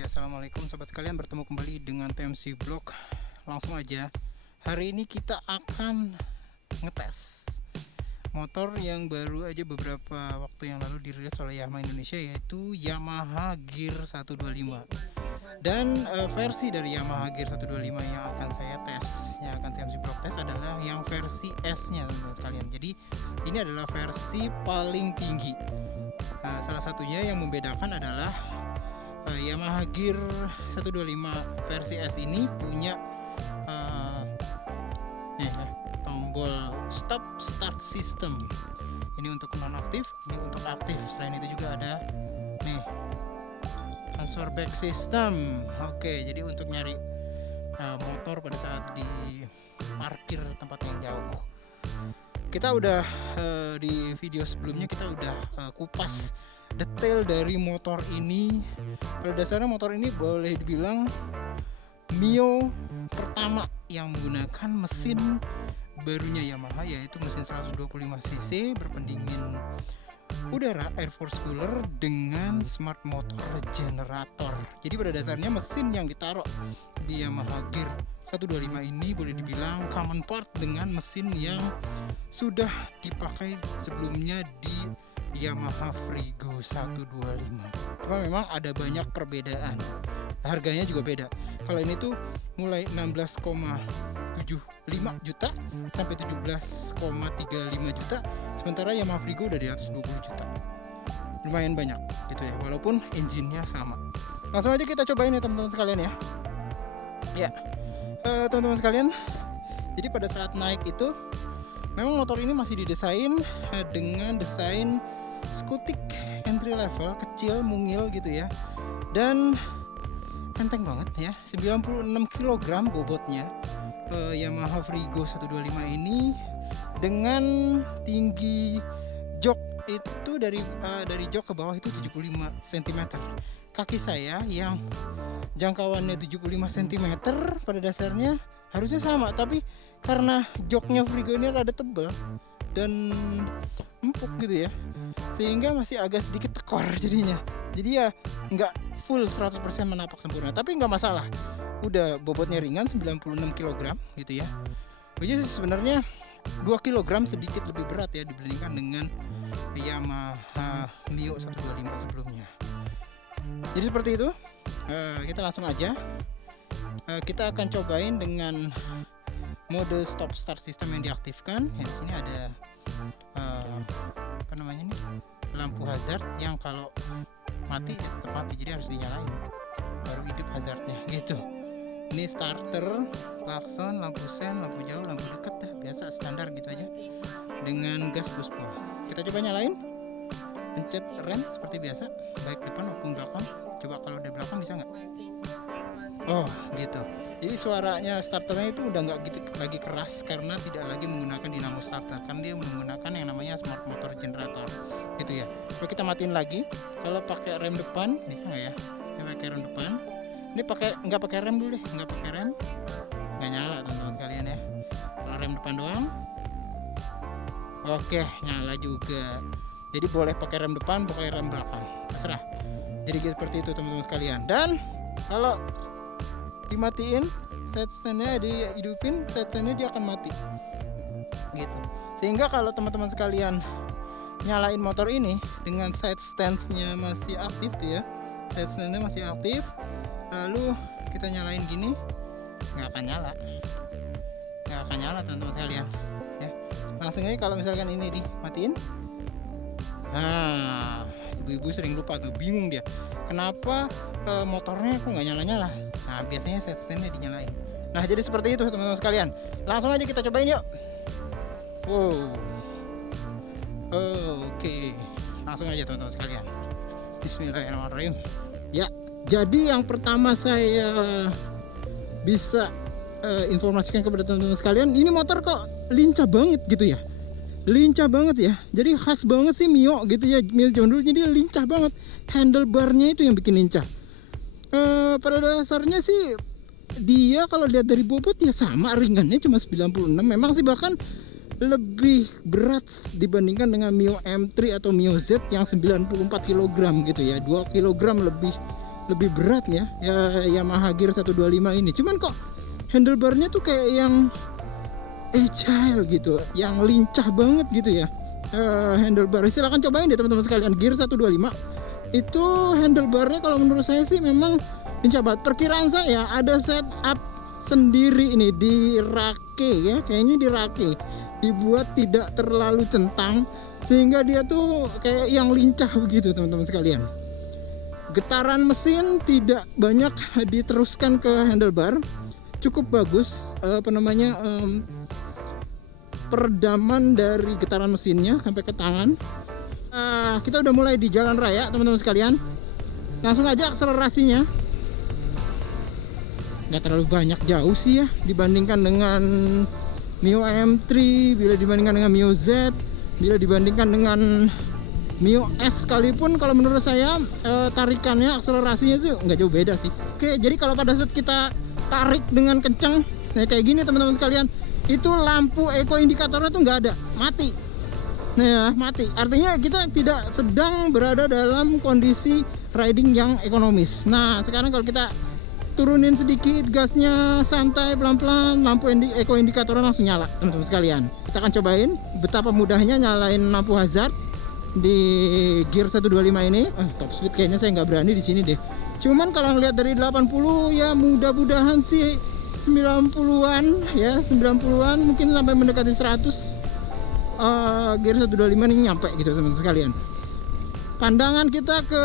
Ya, assalamualaikum sobat sekalian, bertemu kembali dengan TMC Vlog. Langsung aja, hari ini kita akan ngetes motor yang baru aja beberapa waktu yang lalu dirilis oleh Yamaha Indonesia, yaitu Yamaha Gear 125. Dan versi dari Yamaha Gear 125 yang akan saya tes, yang akan TMC Vlog tes adalah yang versi S nya teman-teman sekalian. Jadi ini adalah versi paling tinggi. Salah satunya yang membedakan adalah Yamaha Gear 125 versi S ini punya tombol stop start system. Ini untuk non aktif, ini untuk aktif. Selain itu juga ada nih sensor back system. Oke, jadi untuk nyari motor pada saat di parkir tempat yang jauh. Kita udah di video sebelumnya kita udah kupas detail dari motor ini. Pada dasarnya motor ini boleh dibilang Mio pertama yang menggunakan mesin barunya Yamaha, yaitu mesin 125 cc berpendingin udara air force cooler dengan smart motor generator. Jadi pada dasarnya mesin yang ditaruh di Yamaha Gear 125 ini boleh dibilang common part dengan mesin yang sudah dipakai sebelumnya di Yamaha Frigo 125. Cuma memang ada banyak perbedaan. Harganya juga beda. Kalau ini tuh mulai 16,75 juta sampai 17,35 juta, sementara Yamaha Frigo udah di atas 20 juta. Lumayan banyak gitu ya, walaupun engine-nya sama. Langsung aja kita cobain ya teman-teman sekalian ya. Ya, teman-teman sekalian, jadi pada saat naik itu memang motor ini masih didesain dengan desain skutik entry level, kecil, mungil gitu ya, dan enteng banget ya. 96 kg bobotnya Yamaha Frigo 125 ini, dengan tinggi jok itu dari jok ke bawah itu 75 cm. Kaki saya yang jangkauannya 75 cm pada dasarnya harusnya sama, tapi karena joknya Frigo ini rada tebal dan empuk gitu ya, sehingga masih agak sedikit tekor jadinya. Jadi ya nggak full 100% menapak sempurna, tapi nggak masalah. Udah bobotnya ringan 96 kg gitu ya. Jadi sebenarnya 2 kg sedikit lebih berat ya dibandingkan dengan Yamaha Mio 125 sebelumnya. Jadi seperti itu. Kita langsung aja. Kita akan cobain dengan mode stop start system yang diaktifkan. Ya, di sini ada apa namanya nih, lampu hazard yang kalau mati tetap mati, jadi harus dinyalain baru hidup hazardnya gitu. Ini starter, klakson, lampu sen, lampu jauh, lampu dekat, biasa standar gitu aja, dengan gas puspol. Kita coba nyalain, pencet rem seperti biasa, baik depan maupun belakang. Coba kalau dari belakang bisa nggak? Oh gitu. Jadi suaranya starternya itu udah nggak gitu lagi keras karena tidak lagi menggunakan dinamo starter, kan dia menggunakan yang namanya smart motor generator gitu ya. Coba kita matiin lagi. Kalau pakai rem depan bisa nggak ya? Ini pakai rem depan. Ini nggak pakai rem dulu deh, nggak pakai rem, nggak nyala teman-teman kalian ya. Kalau rem depan doang, oke nyala juga. Jadi boleh pakai rem depan, boleh rem belakang, terserah. Jadi seperti itu teman-teman sekalian. Dan kalau dimatiin set stand-nya, dihidupin set stand-nya, dia akan mati gitu. Sehingga kalau teman-teman sekalian nyalain motor ini dengan side stand-nya masih aktif tuh ya, side stand-nya masih aktif, lalu kita nyalain gini, nggak akan nyala teman-teman sekalian ya. Langsung aja kalau misalkan ini dimatiin, nah ibu-ibu sering lupa tuh, bingung dia kenapa motornya kok nggak nyala-nyala. Nah biasanya set stand-nya dinyalain. Nah jadi seperti itu teman-teman sekalian. Langsung aja kita cobain yuk. Wow. Oke. Langsung aja teman-teman sekalian. Bismillahirrahmanirrahim. Ya, jadi yang pertama saya bisa informasikan kepada teman-teman sekalian, ini motor kok lincah banget gitu ya. Lincah banget ya. Jadi khas banget sih Mio gitu ya. Mio zaman dulu jadi lincah banget. Handlebarnya itu yang bikin lincah. Pada dasarnya sih dia kalau lihat dari bobot ya sama, ringannya cuma 96. Memang sih bahkan lebih berat dibandingkan dengan Mio M3 atau Mio Z yang 94 kg gitu ya. 2 kg lebih berat ya, Yamaha Gear 125 ini. Cuman kok handlebarnya tuh kayak yang agile gitu, yang lincah banget gitu ya. Handlebar, silahkan cobain deh teman-teman sekalian. Gear 125 itu handlebarnya kalau menurut saya sih memang lincah banget. Perkiraan saya ada setup sendiri ini di rake ya, kayaknya di rake dibuat tidak terlalu centang sehingga dia tuh kayak yang lincah begitu teman-teman sekalian. Getaran mesin tidak banyak diteruskan ke handlebar, cukup bagus peredaman dari getaran mesinnya sampai ke tangan. Kita udah mulai di jalan raya teman-teman sekalian, langsung aja akselerasinya. Nggak terlalu banyak jauh sih ya dibandingkan dengan Mio M3, bila dibandingkan dengan Mio Z, bila dibandingkan dengan Mio S sekalipun. Kalau menurut saya tarikannya, akselerasinya tuh nggak jauh beda sih. Oke, jadi kalau pada saat kita tarik dengan kenceng kayak gini teman-teman sekalian, itu lampu eco indikatornya tuh nggak ada, mati. Nah ya, mati. Artinya kita tidak sedang berada dalam kondisi riding yang ekonomis. Nah sekarang kalau kita turunin sedikit gasnya, santai pelan-pelan, lampu eco indikatornya langsung nyala teman-teman sekalian. Kita akan cobain betapa mudahnya nyalain lampu hazard di Gear 125 ini. Top speed kayaknya saya nggak berani di sini deh. Cuman kalau ngeliat dari 80 ya mudah-mudahan sih 90-an ya, 90-an mungkin sampai mendekati 100. Gear 125 ini nyampe gitu teman-teman sekalian. Pandangan kita ke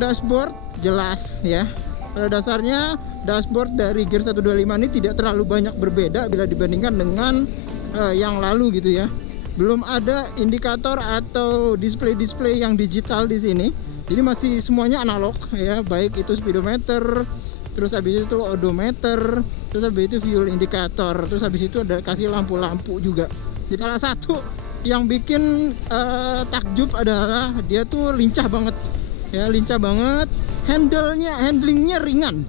dashboard jelas ya. Pada dasarnya dashboard dari Gear 125 ini tidak terlalu banyak berbeda bila dibandingkan dengan yang lalu gitu ya. Belum ada indikator atau display yang digital di sini. Jadi masih semuanya analog ya, baik itu speedometer, terus habis itu odometer, terus habis itu fuel indikator, terus habis itu ada kasih lampu-lampu juga. Jadi salah satu yang bikin takjub adalah dia tuh lincah banget. Ya, lincah banget. Handlingnya ringan,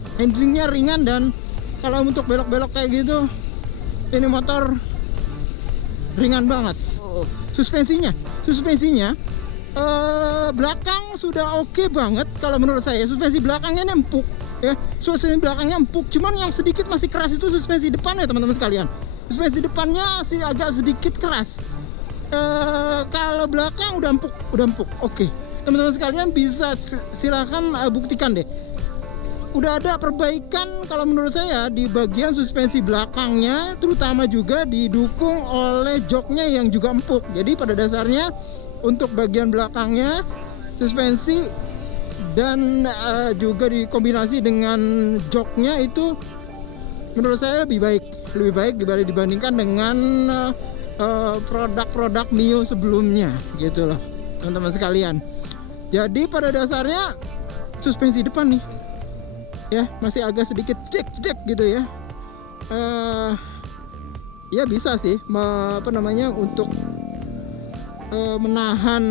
dan kalau untuk belok-belok kayak gitu ini motor ringan banget. Suspensinya belakang sudah oke banget kalau menurut saya. Suspensi belakangnya empuk ya, cuman yang sedikit masih keras itu suspensi depan ya teman-teman sekalian. Suspensi depannya sih agak sedikit keras. Kalau belakang udah empuk. Oke. Teman-teman sekalian bisa silahkan buktikan deh. Udah ada perbaikan kalau menurut saya di bagian suspensi belakangnya, terutama juga didukung oleh joknya yang juga empuk. Jadi pada dasarnya untuk bagian belakangnya suspensi dan juga dikombinasi dengan joknya itu menurut saya lebih baik dibandingkan dengan produk-produk Mio sebelumnya gitu loh teman-teman sekalian. Jadi pada dasarnya suspensi depan nih ya masih agak sedikit jedek gitu ya. Ya bisa sih untuk menahan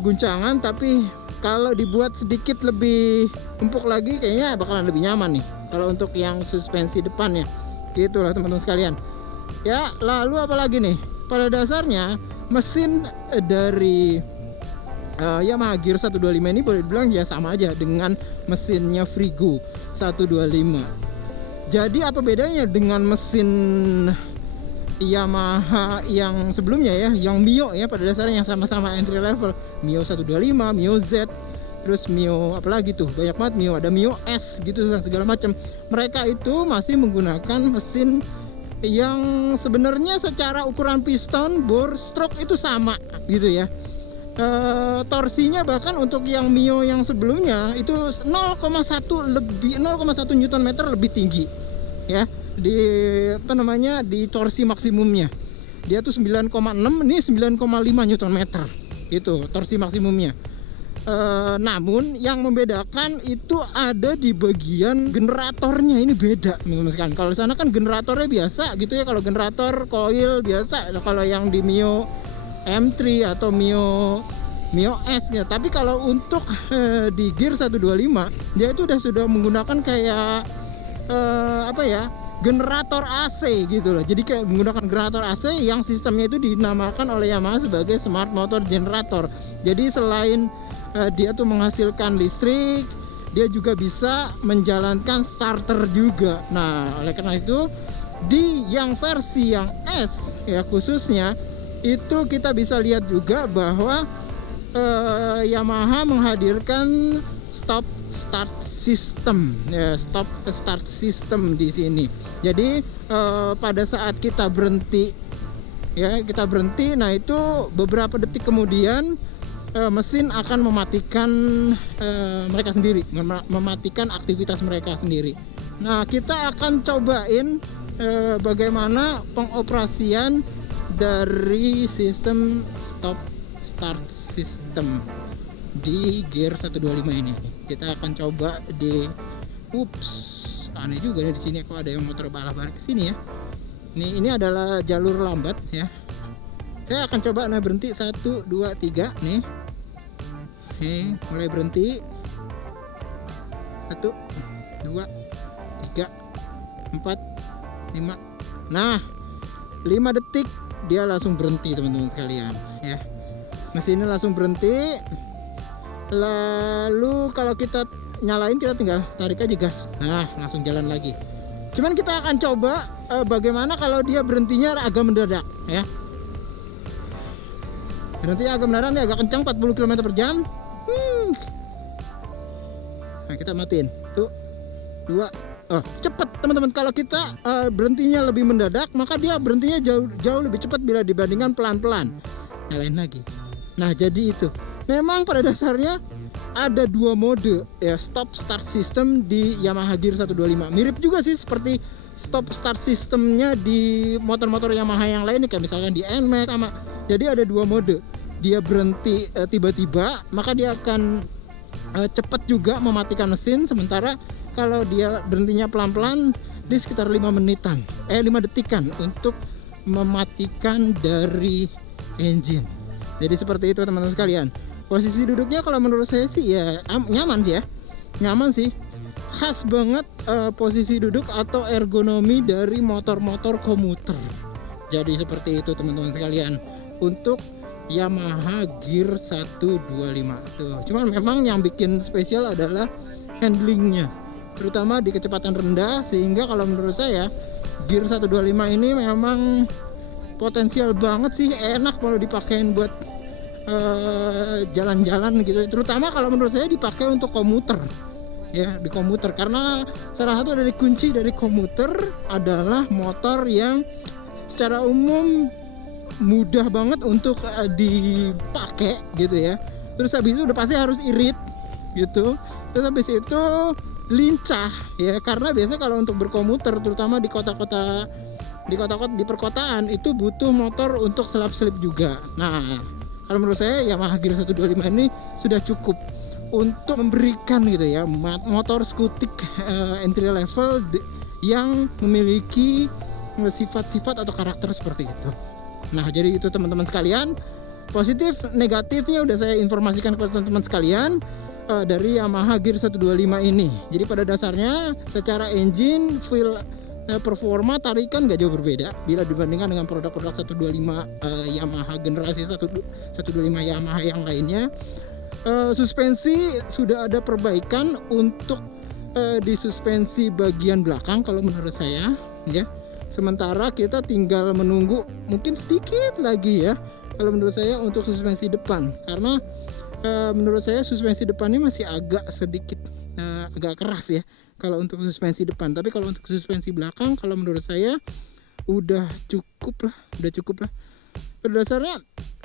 guncangan, tapi kalau dibuat sedikit lebih empuk lagi kayaknya bakalan lebih nyaman nih kalau untuk yang suspensi depannya gitulah teman-teman sekalian ya. Lalu apalagi nih, pada dasarnya mesin dari Yamaha Gear 125 ini boleh dibilang ya sama aja dengan mesinnya Frigo 125. Jadi apa bedanya dengan mesin Yamaha yang sebelumnya ya, yang Mio ya, pada dasarnya yang sama-sama entry level, Mio 125, Mio Z, terus Mio apalagi tuh, banyak banget Mio, ada Mio S gitu segala macam. Mereka itu masih menggunakan mesin yang sebenarnya secara ukuran piston, bore, stroke itu sama gitu ya. Torsinya bahkan untuk yang Mio yang sebelumnya itu 0,1 Nm lebih tinggi ya di torsi maksimumnya. Dia tuh 9,6, ini 9,5 Nm itu torsi maksimumnya. Namun yang membedakan itu ada di bagian generatornya, ini beda teman-teman sekalian. Kalau sana kan generatornya biasa gitu ya, kalau generator coil biasa kalau yang di Mio M3 atau Mio S ya. Tapi kalau untuk di Gear 125 dia itu sudah menggunakan kayak generator AC gitu loh. Jadi kayak menggunakan generator AC yang sistemnya itu dinamakan oleh Yamaha sebagai smart motor generator. Jadi selain dia tuh menghasilkan listrik, dia juga bisa menjalankan starter juga. Nah, oleh karena itu di yang versi yang S ya khususnya itu kita bisa lihat juga bahwa Yamaha menghadirkan stop start system ya, stop start system di sini. Jadi pada saat kita berhenti ya, nah itu beberapa detik kemudian mesin akan mematikan mereka sendiri, mematikan aktivitas mereka sendiri. Nah, kita akan cobain bagaimana pengoperasian dari sistem stop start system di gear 125 ini. Kita akan coba di aneh juga nih, di sini kok ada yang motor balap-balik ke sini ya. Ini adalah jalur lambat ya. Saya akan coba berhenti 1 2 3 nih. Mulai berhenti 1 2 3 4 5. Nah, 5 detik dia langsung berhenti teman-teman sekalian ya. Mesinnya langsung berhenti. Lalu kalau kita nyalain, kita tinggal tarik aja gas. Nah, langsung jalan lagi. Cuman kita akan coba bagaimana kalau dia berhentinya agak mendadak ya. Berhentinya agak mendadak nih, agak kencang 40 km per jam. Nah, kita matiin. Tuh 2. Cepet teman-teman. Kalau kita berhentinya lebih mendadak, maka dia berhentinya jauh lebih cepat bila dibandingkan pelan-pelan. Nyalain lagi. Nah, jadi itu. Memang pada dasarnya ada 2 mode ya stop start system di Yamaha Gear 125. Mirip juga sih seperti stop start systemnya di motor-motor Yamaha yang lain kayak misalkan di NMAX sama. Jadi ada 2 mode. Dia berhenti tiba-tiba, maka dia akan cepat juga mematikan mesin. Sementara kalau dia berhentinya pelan-pelan, di sekitar 5 detikan untuk mematikan dari engine. Jadi seperti itu teman-teman sekalian. Posisi duduknya kalau menurut saya sih ya nyaman sih ya. Nyaman sih. Khas banget posisi duduk atau ergonomi dari motor-motor komuter. Jadi seperti itu teman-teman sekalian untuk Yamaha Gear 125 tuh. Cuman memang yang bikin spesial adalah handlingnya, terutama di kecepatan rendah, sehingga kalau menurut saya Gear 125 ini memang potensial banget sih, enak kalau dipakein buat jalan-jalan gitu, terutama kalau menurut saya dipakai untuk komuter ya, di komuter, karena salah satu dari kunci dari komuter adalah motor yang secara umum mudah banget untuk dipakai gitu ya. Terus habis itu udah pasti harus irit gitu. Terus habis itu lincah ya, karena biasanya kalau untuk berkomuter terutama di kota-kota, di perkotaan itu butuh motor untuk selap-selip juga. Nah, kalau menurut saya Yamaha Gear 125 ini sudah cukup untuk memberikan gitu ya motor skutik entry level yang memiliki sifat-sifat atau karakter seperti itu. Nah, jadi itu teman-teman sekalian, positif negatifnya udah saya informasikan kepada teman-teman sekalian dari Yamaha Gear 125 ini. Jadi pada dasarnya secara engine, feel, performa, tarikan gak jauh berbeda bila dibandingkan dengan produk-produk 125 Yamaha generasi 125 Yamaha yang lainnya. Suspensi sudah ada perbaikan untuk di suspensi bagian belakang kalau menurut saya ya. Sementara kita tinggal menunggu mungkin sedikit lagi ya kalau menurut saya untuk suspensi depan, karena menurut saya suspensi depannya masih agak sedikit agak keras ya kalau untuk suspensi depan. Tapi kalau untuk suspensi belakang kalau menurut saya udah cukup lah. Pada dasarnya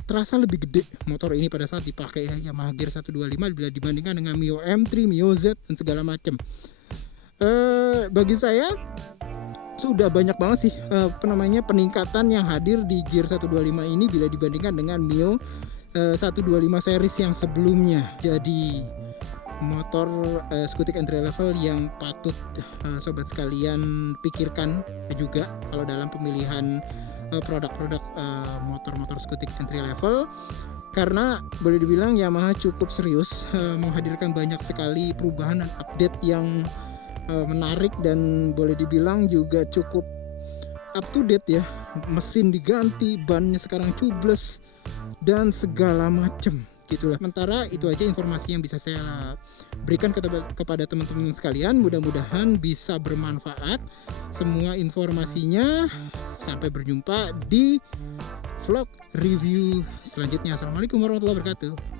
terasa lebih gede motor ini pada saat dipakai ya, Yamaha Gear 125 bila dibandingkan dengan Mio M3, Mio Z dan segala macam. Bagi saya sudah banyak banget sih peningkatan yang hadir di Gear 125 ini bila dibandingkan dengan Mio 125 series yang sebelumnya. Jadi motor skutik entry level yang patut sobat sekalian pikirkan juga kalau dalam pemilihan produk-produk motor-motor skutik entry level, karena boleh dibilang Yamaha cukup serius menghadirkan banyak sekali perubahan dan update yang menarik dan boleh dibilang juga cukup up to date ya. Mesin diganti, bannya sekarang tubeless dan segala macam. gitulah. Sementara itu aja informasi yang bisa saya berikan kepada teman-teman sekalian. Mudah-mudahan bisa bermanfaat semua informasinya. Sampai berjumpa di vlog review selanjutnya. Assalamualaikum warahmatullahi wabarakatuh.